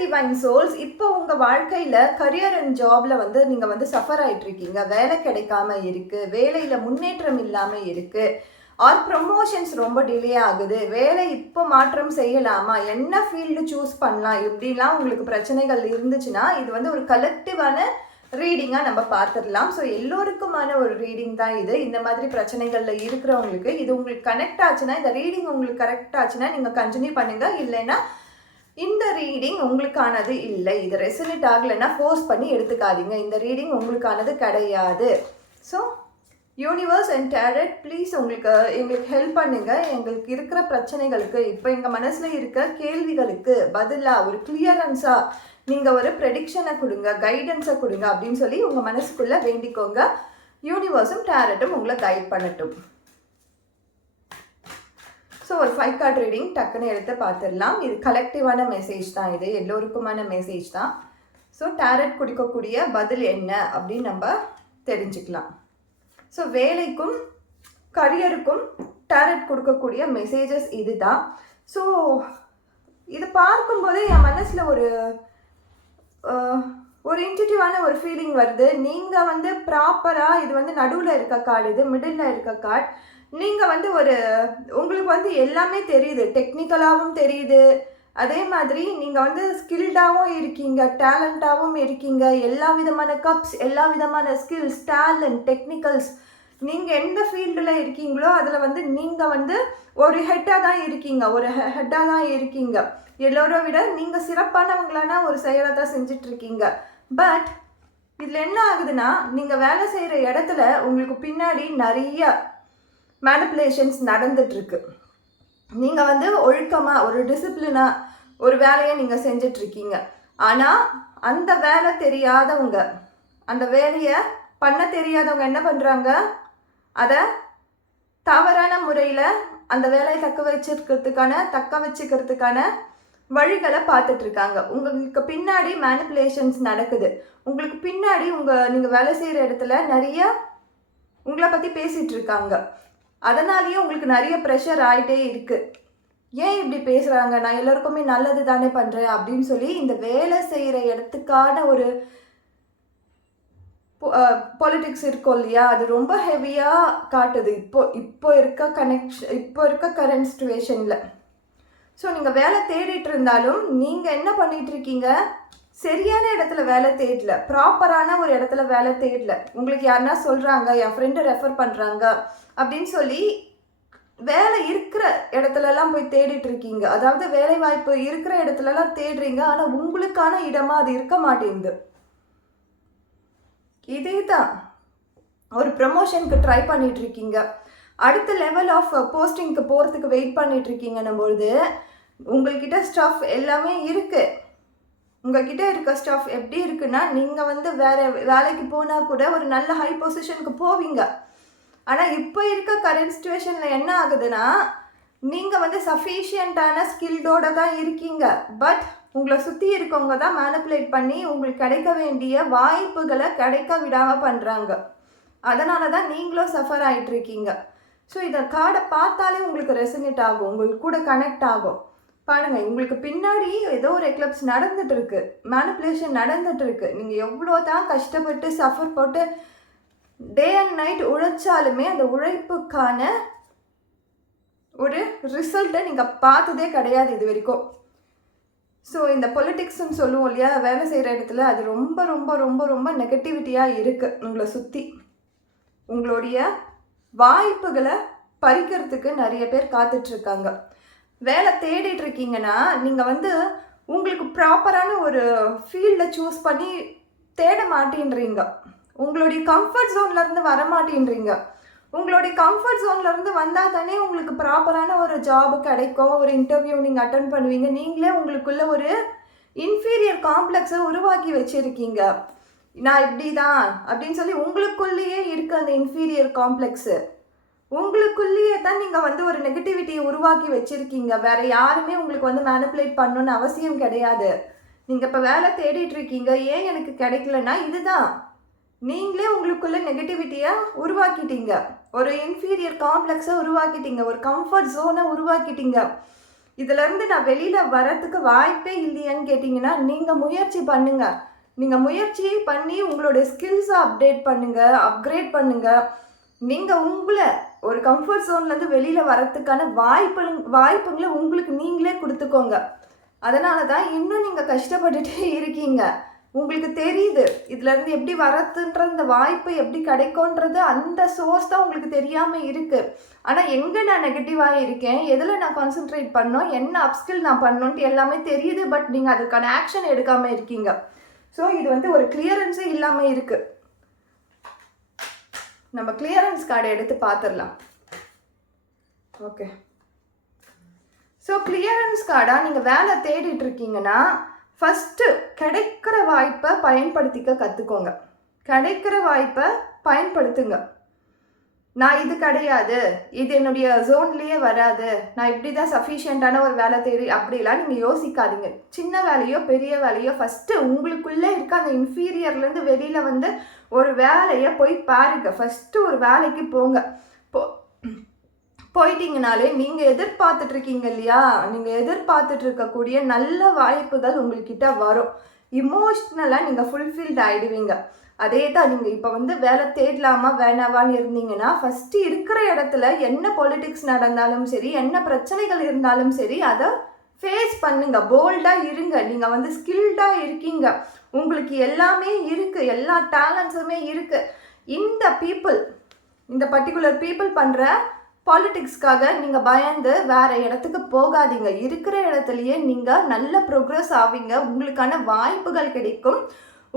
Divine souls இப்போ உங்கள் வாழ்க்கையில் கரியர் அண்ட் ஜாபில் வந்து நீங்கள் வந்து சஃபர் ஆயிட்டு இருக்கீங்க வேலை கிடைக்காம இருக்குது வேலையில் முன்னேற்றம் இல்லாமல் இருக்குது ஆர் ப்ரமோஷன்ஸ் ரொம்ப டிலே ஆகுது. வேலை இப்போ மாற்றம் செய்யலாமா? என்ன ஃபீல்டு சூஸ் பண்ணலாம்? இப்படிலாம் உங்களுக்கு பிரச்சனைகள் இருந்துச்சுன்னா இது வந்து ஒரு கலெக்டிவான ரீடிங்காக நம்ம பார்த்துடலாம். ஸோ எல்லோருக்குமான ஒரு ரீடிங் தான் இது. இந்த மாதிரி பிரச்சனைகளில் இருக்கிறவங்களுக்கு இது உங்களுக்கு கனெக்ட் ஆச்சுன்னா இந்த ரீடிங் உங்களுக்கு கரெக்ட் ஆச்சுன்னா நீங்கள் கண்டினியூ பண்ணுங்கள் இல்லைன்னா இந்த ரீடிங் உங்களுக்கானது இல்லை. இது ரெசனேட் ஆகலைன்னா ஃபோர்ஸ் பண்ணி எடுத்துக்காதீங்க. இந்த ரீடிங் உங்களுக்கானது கிடையாது. So universe and tarot please உங்களுக்கு எங்களுக்கு ஹெல்ப் பண்ணுங்கள் எங்களுக்கு இருக்கிற பிரச்சனைகளுக்கு இப்போ எங்கள் மனசில் இருக்க கேள்விகளுக்கு பதிலாக ஒரு கிளியரன்ஸாக நீங்கள் ஒரு ப்ரெடிக்ஷனை கொடுங்க கைடன்ஸை கொடுங்க அப்படின்னு சொல்லி உங்கள் மனசுக்குள்ளே வேண்டிக்கோங்க. யூனிவர்ஸும் டேரட்டும் உங்களை கைட் பண்ணட்டும். ஸோ ஒரு ஃபைவ் கார்ட் ரீடிங் டக்குன்னு எடுத்து பார்த்துடலாம் இது கலெக்டிவான மெசேஜ் தான் இது. எல்லோருக்குமான மெசேஜ் தான். ஸோ டேரட் கொடுக்கக்கூடிய பதில் என்ன அப்படின்னு நம்ம தெரிஞ்சுக்கலாம். ஸோ வேலைக்கும் கரியருக்கும் டேரட் கொடுக்கக்கூடிய மெசேஜஸ் இது தான் ஸோ இது பார்க்கும்போதே என் மனசில் ஒரு ஒரு இன்டிட்டிவான ஒரு ஃபீலிங் வருது. நீங்கள் வந்து ப்ராப்பராக இது வந்து நடுவில் இருக்க கார்டு இது மிடில் இருக்க கார்டு நீங்கள் வந்து ஒரு உங்களுக்கு வந்து எல்லாமே தெரியுது. டெக்னிக்கலாகவும் தெரியுது. அதே மாதிரி நீங்கள் வந்து ஸ்கில்டாகவும் இருக்கீங்க. டேலண்ட்டாகவும் இருக்கீங்க. எல்லா விதமான கப்ஸ் எல்லா விதமான ஸ்கில்ஸ் டேலண்ட் டெக்னிக்கல்ஸ் நீங்கள் எந்த ஃபீல்டில் இருக்கீங்களோ அதில் வந்து நீங்கள் வந்து ஒரு ஹெட்டாக தான் இருக்கீங்க. ஒரு ஹெட்டாக தான் இருக்கீங்க. எல்லோரை விட நீங்கள் சிறப்பானவங்களான ஒரு செயலை தான் செஞ்சுட்டு இருக்கீங்க பட் இதில் என்ன ஆகுதுன்னா நீங்கள் வேலை செய்கிற இடத்துல உங்களுக்கு பின்னாடி நிறைய மேனிப்புலேஷன்ஸ் நடந்துட்டுருக்கு. நீங்கள் வந்து ஒழுக்கமாக ஒரு டிசிப்ளினாக ஒரு வேலையை நீங்கள் செஞ்சிட்ருக்கீங்க ஆனால் அந்த வேலை தெரியாதவங்க அந்த வேலையை பண்ண தெரியாதவங்க என்ன பண்ணுறாங்க அதை தவறான முறையில் அந்த வேலையை தக்க வச்சிருக்கிறதுக்கான தக்க வச்சுக்கிறதுக்கான வழிகளை பார்த்துட்ருக்காங்க உங்களுக்கு பின்னாடி மேனிப்புலேஷன்ஸ் நடக்குது. உங்களுக்கு பின்னாடி உங்கள் நீங்கள் வேலை செய்கிற இடத்துல நிறைய உங்களை பற்றி பேசிகிட்டு இருக்காங்க அதனாலேயே உங்களுக்கு நிறைய ப்ரெஷர் ஆகிட்டே இருக்குது ஏன் இப்படி பேசுகிறாங்க நான் எல்லோருக்குமே நல்லது தானே பண்ணுறேன் அப்படின்னு சொல்லி இந்த வேலை செய்கிற இடத்துக்கான ஒரு பொலிட்டிக்ஸ் இருக்கும் இல்லையா? அது ரொம்ப ஹெவியாக காட்டுது. இப்போ இப்போ இருக்க கனெக்ஷன் இப்போ இருக்க கரண்ட் சுச்சுவேஷனில் ஸோ நீங்கள் வேலை தேடிட்டு இருந்தாலும் நீங்கள் என்ன பண்ணிகிட்ருக்கீங்க இருக்கீங்க? சரியான இடத்துல வேலை தேடல. ப்ராப்பரான ஒரு இடத்துல வேலை தேடல. உங்களுக்கு யாருன்னா சொல்கிறாங்க என் ஃப்ரெண்டு ரெஃபர் பண்ணுறாங்க அப்படின்னு சொல்லி வேலை இருக்கிற இடத்துலலாம் போய் தேடிட்டு இருக்கீங்க. அதாவது வேலை வாய்ப்பு இருக்கிற இடத்துலலாம் தேடுறீங்க ஆனால் உங்களுக்கான இடமா அது இருக்க மாட்டேங்குது. இதே தான் ஒரு ப்ரமோஷனுக்கு ட்ரை பண்ணிட்டு இருக்கீங்க. அடுத்த லெவல் ஆஃப் போஸ்டிங்க்கு போகிறதுக்கு வெயிட் பண்ணிட்டு இருக்கீங்கன்னும் பொழுது உங்கள்கிட்ட ஸ்டஃப் எல்லாமே இருக்குது உங்ககிட்ட இருக்க ஸ்டாஃப் எப்படி இருக்குன்னா நீங்கள் வந்து வேற வேலைக்கு போனால் கூட ஒரு நல்ல ஹை பொசிஷனுக்கு போவீங்க. ஆனால் இப்போ இருக்க கரண்ட் சுச்சுவேஷனில் என்ன ஆகுதுன்னா நீங்கள் வந்து சஃபிஷியண்ட்டான ஸ்கில்டோட தான் இருக்கீங்க. பட் உங்களை சுற்றி இருக்கவங்க தான் மேனிப்புலேட் பண்ணி உங்களுக்கு கிடைக்க வேண்டிய வாய்ப்புகளை கிடைக்க விடாமல் பண்ணுறாங்க அதனால தான் நீங்களும் சஃபர் ஆகிட்டு இருக்கீங்க. ஸோ இதை கார்டை பார்த்தாலே உங்களுக்கு ரெசனேட் ஆகும். உங்களுக்கு கூட கனெக்ட் ஆகும். பாருங்கள் உங்களுக்கு பின்னாடி ஏதோ ஒரு எக்லப்ஸ் நடந்துட்டு இருக்கு மேனிப்புலேஷன் நடந்துட்டு இருக்கு நீங்கள் எவ்வளோ தான் கஷ்டப்பட்டு சஃபர் போட்டு டே அண்ட் நைட் உழைச்சாலுமே அந்த உழைப்புக்கான ஒரு ரிசல்ட்டை நீங்கள் பார்த்ததே கிடையாது இது வரைக்கும். ஸோ இந்த பொலிட்டிக்ஸ்னு சொல்லுவோம் இல்லையா வேலை செய்கிற இடத்துல அது ரொம்ப ரொம்ப ரொம்ப ரொம்ப நெகட்டிவிட்டியாக இருக்குது உங்களை சுற்றி உங்களுடைய வாய்ப்புகளை பறிக்கிறதுக்கு நிறைய பேர் காத்துட்ருக்காங்க வேலை தேடிட்டு இருக்கீங்கன்னா நீங்கள் வந்து உங்களுக்கு ப்ராப்பரான ஒரு ஃபீல்டை சூஸ் பண்ணி தேட மாட்டேன்றீங்க. உங்களுடைய கம்ஃபர்ட் ஜோன்லேருந்து வர மாட்டேன்றீங்க. உங்களுடைய கம்ஃபர்ட் ஜோன்லேருந்து வந்தால் தானே உங்களுக்கு ப்ராப்பரான ஒரு ஜாப் கிடைக்கும். ஒரு இன்டர்வியூ நீங்கள் அட்டன் பண்ணுவீங்க. நீங்களே உங்களுக்குள்ள ஒரு இன்ஃபீரியர் காம்ப்ளெக்ஸை உருவாக்கி வச்சுருக்கீங்க. நான் இப்படி தான் அப்படின்னு சொல்லி உங்களுக்குள்ளேயே இருக்க அந்த இன்ஃபீரியர் காம்ப்ளெக்ஸு. உங்களுக்குள்ளேயே தான் நீங்கள் வந்து ஒரு நெகட்டிவிட்டியை உருவாக்கி வச்சுருக்கீங்க. வேற யாருமே உங்களுக்கு வந்து மேனிப்புலேட் பண்ணணும்னு அவசியம் கிடையாது. நீங்கள் இப்போ வேலை தேடிட்டு இருக்கீங்க. ஏன் எனக்கு கிடைக்கலன்னா இதுதான். நீங்களே உங்களுக்குள்ள நெகட்டிவிட்டியை உருவாக்கிட்டீங்க. ஒரு இன்ஃபீரியர் காம்ப்ளெக்ஸை உருவாக்கிட்டீங்க. ஒரு கம்ஃபர்ட் ஜோனை உருவாக்கிட்டீங்க. இதுலேருந்து நான் வெளியில் வரத்துக்கு வாய்ப்பே இல்லையான்னு கேட்டிங்கன்னா நீங்கள் முயற்சி பண்ணுங்கள் நீங்கள் முயற்சியை பண்ணி உங்களுடைய ஸ்கில்ஸை அப்டேட் பண்ணுங்கள் அப்கிரேட் பண்ணுங்கள் நீங்கள் உங்களை ஒரு கம்ஃபர்ட் ஜோன்லேருந்து வெளியில் வரத்துக்கான வாய்ப்பு வாய்ப்புங்களை உங்களுக்கு நீங்களே கொடுத்துக்கோங்க. அதனால தான் இன்னும் நீங்கள் கஷ்டப்பட்டுட்டே இருக்கீங்க. உங்களுக்கு தெரியுது இதுலேருந்து எப்படி வரத்துன்ற இந்த வாய்ப்பு எப்படி கிடைக்கும்ன்றது அந்த சோர்ஸ் தான் உங்களுக்கு தெரியாமல் இருக்குது ஆனால் எங்கே நான் நெகட்டிவாக இருக்கேன்? எதில் நான் கான்சென்ட்ரேட் பண்ணோம்? என்ன அப்ஸ்கில் நான் பண்ணோன்ட்டு எல்லாமே தெரியுது பட் நீங்கள் அதுக்கான ஆக்ஷன் எடுக்காமல் இருக்கீங்க. ஸோ இது வந்து ஒரு கிளியரன்ஸே இல்லாமல் இருக்குது நம்ம கிளியரன்ஸ் கார்டை எடுத்து பார்த்துடலாம் ஓகே ஸோ கிளியரன்ஸ் கார்டாக நீங்கள் வேலை தேடிட்டு இருக்கீங்கன்னா ஃபஸ்ட்டு கிடைக்கிற வாய்ப்பை பயன்படுத்திக்க கற்றுக்கோங்க கிடைக்கிற வாய்ப்பை பயன்படுத்துங்க. நான் இது கிடையாது. இது என்னுடைய ஜோன்லேயே வராது. நான் இப்படி தான் சஃபிஷியண்ட்டான ஒரு வேலை தேடி அப்படிலாம் நீங்கள் யோசிக்காதீங்க. சின்ன வேலையோ பெரிய வேலையோ ஃபஸ்ட்டு உங்களுக்குள்ளே இருக்க அந்த இன்ஃபீரியர்லேருந்து வெளியில் வந்து ஒரு வேலையை போய் பாருங்க. ஃபஸ்ட்டு ஒரு வேலைக்கு போங்க. போ போயிட்டீங்கனாலே நீங்கள் எதிர்பார்த்துட்ருக்கீங்க இல்லையா? நீங்கள் எதிர்பார்த்துட்ருக்கக்கூடிய நல்ல வாய்ப்புகள் உங்கள்கிட்ட வரும். இமோஷ்னலாக நீங்கள் ஃபுல்ஃபில்ட் ஆகிடுவீங்க அதே தான் நீங்கள் இப்போ வந்து வேலை தேடலாமா வேணாவான்னு இருந்தீங்கன்னா ஃபஸ்ட்டு இருக்கிற இடத்துல என்ன பொலிட்டிக்ஸ் நடந்தாலும் சரி என்ன பிரச்சனைகள் இருந்தாலும் சரி அதை ஃபேஸ் பண்ணுங்க. போல்டாக இருங்க. நீங்கள் வந்து ஸ்கில்டாக இருக்கீங்க. உங்களுக்கு எல்லாமே இருக்குது எல்லா டேலண்ட்ஸுமே இருக்குது இந்த பீப்புள் இந்த பர்டிகுலர் பீப்புள் பண்ணுற பாலிட்டிக்ஸ்க்காக நீங்கள் பயந்து வேற இடத்துக்கு போகாதீங்க. இருக்கிற இடத்துலையே நீங்கள் நல்ல ப்ரோக்ரஸ் ஆவீங்க. உங்களுக்கான வாய்ப்புகள் கிடைக்கும்.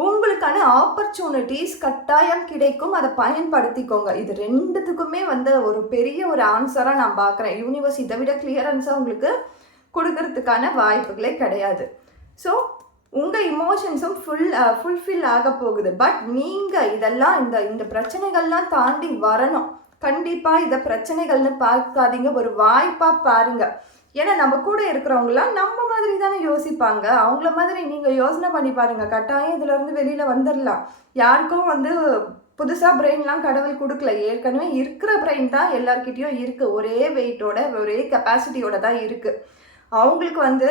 உங்களுக்கான ஆப்பர்ச்சுனிட்டிஸ் கட்டாயம் கிடைக்கும். அதை பயன்படுத்திக்கோங்க. இது ரெண்டுத்துக்குமே வந்து ஒரு பெரிய ஒரு ஆன்சராக நான் பார்க்குறேன். யூனிவர்ஸ் இதை விட கிளியரன்ஸாக உங்களுக்கு கொடுக்கறதுக்கான வாய்ப்புகளே கிடையாது. ஸோ உங்கள் இமோஷன்ஸும் ஃபுல் ஃபுல்ஃபில் ஆக போகுது. பட் நீங்கள் இதெல்லாம் இந்த இந்த பிரச்சனைகள்லாம் தாண்டி வரணும். கண்டிப்பாக இதை பிரச்சனைகள்னு பார்க்காதீங்க. ஒரு வாய்ப்பாக பாருங்கள் ஏன்னா நம்ம கூட இருக்கிறவங்களாம் நம்ம மாதிரி தானே யோசிப்பாங்க. அவங்கள மாதிரி நீங்கள் யோசனை பண்ணி பாருங்கள் கட்டாயம் இதுலேருந்து வெளியில் வந்துடலாம் யாருக்கும் வந்து புதுசாக பிரெயின்லாம் கடவுள் கொடுக்கல. ஏற்கனவே இருக்கிற பிரெயின் தான் எல்லார்கிட்டேயும் இருக்குது ஒரே வெயிட்டோட ஒரே கெப்பாசிட்டியோட தான் இருக்குது அவங்களுக்கு வந்து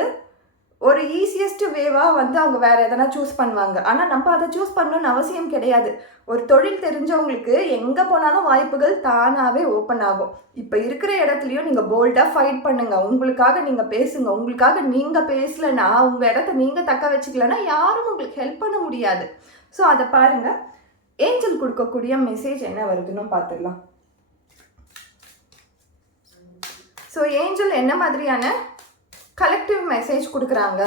ஒரு ஈஸியஸ்ட் வேவாக வந்து அவங்க வேறு எதனா சூஸ் பண்ணுவாங்க. ஆனால் நம்ம அதை சூஸ் பண்ணணும்னு அவசியம் கிடையாது. ஒரு தொழில் தெரிஞ்சவங்களுக்கு எங்கே போனாலும் வாய்ப்புகள் தானாகவே ஓப்பன் ஆகும். இப்போ இருக்கிற இடத்துலையும் நீங்கள் போல்டாக ஃபைட் பண்ணுங்கள் உங்களுக்காக நீங்கள் பேசுங்க. உங்களுக்காக நீங்கள் பேசலைன்னா உங்கள் இடத்த நீங்கள் தக்க வச்சுக்கலன்னா யாரும் உங்களுக்கு ஹெல்ப் பண்ண முடியாது. ஸோ அதை பாருங்கள் ஏஞ்சல் கொடுக்கக்கூடிய மெசேஜ் என்ன வருதுன்னு பார்த்துடலாம். ஸோ ஏஞ்சல் என்ன மாதிரியான கலெக்டிவ் மெசேஜ் கொடுக்குறாங்க.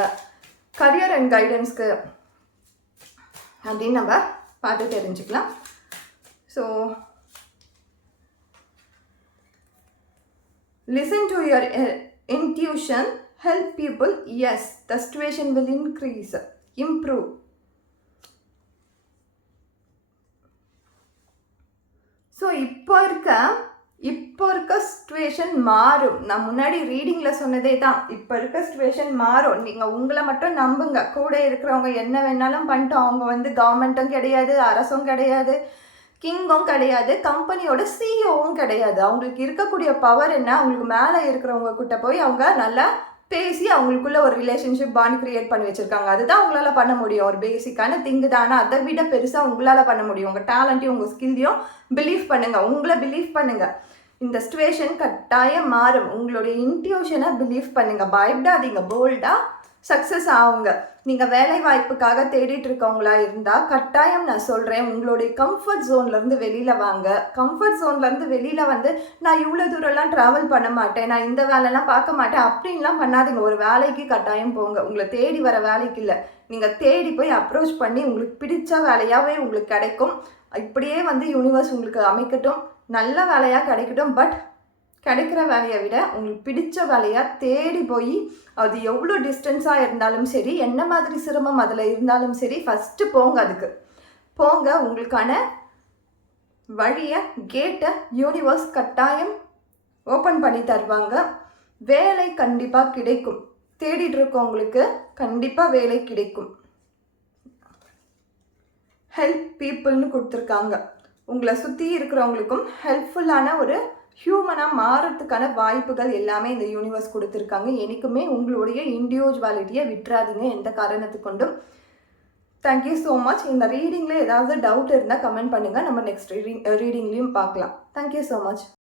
கரியர் அண்ட் கைடன்ஸ்க்கு அப்படின்னு நம்ம பார்த்து தெரிஞ்சுக்கலாம். So listen to your intuition help people as the situation will increase improve so இப்போ இருக்க இப்போ இருக்க சுச்சுவேஷன் மாறும். நான் முன்னாடி ரீடிங்கில் சொன்னதே தான். இப்போ இருக்க சுச்சுவேஷன் மாறும். நீங்கள் உங்களை மட்டும் நம்புங்க. கூட இருக்கிறவங்க என்ன வேணாலும் பண்ணிட்டு அவங்க வந்து கவர்மெண்ட்டும் கிடையாது அரசும் கிடையாது கிங்கும் கிடையாது கம்பெனியோட சிஇஓவும் கிடையாது. அவங்களுக்கு இருக்கக்கூடிய பவர் என்ன? அவங்களுக்கு மேலே இருக்கிறவங்க கிட்ட போய் அவங்க நல்லா பேசி அவங்களுக்குள்ள ஒரு ரிலேஷன்ஷிப் பாண்ட் கிரியேட் பண்ணி வச்சுருக்காங்க. அதுதான் உங்களால் பண்ண முடியும். ஒரு பேசிக்கான திங்கு தானே? அதை விட பெருசாக உங்களால் பண்ண முடியும். உங்கள் டேலண்ட்டையும் உங்கள் ஸ்கில்லையும் பிலீவ் பண்ணுங்கள் உங்களை பிலீவ் பண்ணுங்கள் இந்த சுச்சுவேஷன் கட்டாயம் மாறும். உங்களுடைய இன்ட்யூஷனை பிலீவ் பண்ணுங்கள் பயப்படாதீங்க. போல்டாக சக்ஸஸ் ஆகுங்க நீங்கள் வேலை வாய்ப்புக்காக தேடிட்டு இருக்கவங்களா இருந்தால் கட்டாயம் நான் சொல்கிறேன் உங்களுடைய கம்ஃபர்ட் ஜோன்லேருந்து வெளியில் வாங்க. கம்ஃபர்ட் ஜோன்லேருந்து வெளியில் வந்து நான் இவ்வளோ தூரம்லாம் ட்ராவல் பண்ண மாட்டேன் நான் இந்த வேலைலாம் பார்க்க மாட்டேன் அப்படின்லாம் பண்ணாதீங்க. ஒரு வேலைக்கு கட்டாயம் போங்க. உங்களை தேடி வர வேலைக்கு இல்லை. நீங்கள் தேடி போய் அப்ரோச் பண்ணி உங்களுக்கு பிடிச்ச வேலையாகவே உங்களுக்கு கிடைக்கும். இப்படியே வந்து யூனிவர்ஸ் உங்களுக்கு அமைக்கட்டும். நல்ல வேலையாக கிடைக்கட்டும். பட் கிடைக்கிற வேலையை விட உங்களுக்கு பிடிச்ச வேலையாக தேடி போய் அது எவ்வளோ டிஸ்டன்ஸாக இருந்தாலும் சரி என்ன மாதிரி சிரமம் அதில் இருந்தாலும் சரி ஃபஸ்ட்டு போங்க அதுக்கு. போங்க உங்களுக்கான வழியை கேட்டை யூனிவர்ஸ் கட்டாயம் ஓப்பன் பண்ணி தருவாங்க. வேலை கண்டிப்பாக கிடைக்கும். தேடிட்டு இருக்கவங்களுக்கு கண்டிப்பாக வேலை கிடைக்கும். ஹெல்ப் பீப்புள்னு கொடுத்துருக்காங்க. உங்களை சுற்றி இருக்கிறவங்களுக்கும் ஹெல்ப்ஃபுல்லான ஒரு ஹியூமனாக மாறுறதுக்கான வாய்ப்புகள் எல்லாமே இந்த யூனிவர்ஸ் கொடுத்துருக்காங்க. எனக்குமே உங்களுடைய இண்டிவிஜுவாலிட்டியை விட்டுறாதீங்க எந்த காரணத்து கொண்டும். தேங்க்யூ ஸோ மச் இந்த ரீடிங்கில் ஏதாவது டவுட் இருந்தால் கமெண்ட் பண்ணுங்கள் நம்ம நெக்ஸ்ட் ரீடிங் ரீடிங்லேயும் பார்க்கலாம். Thank you so much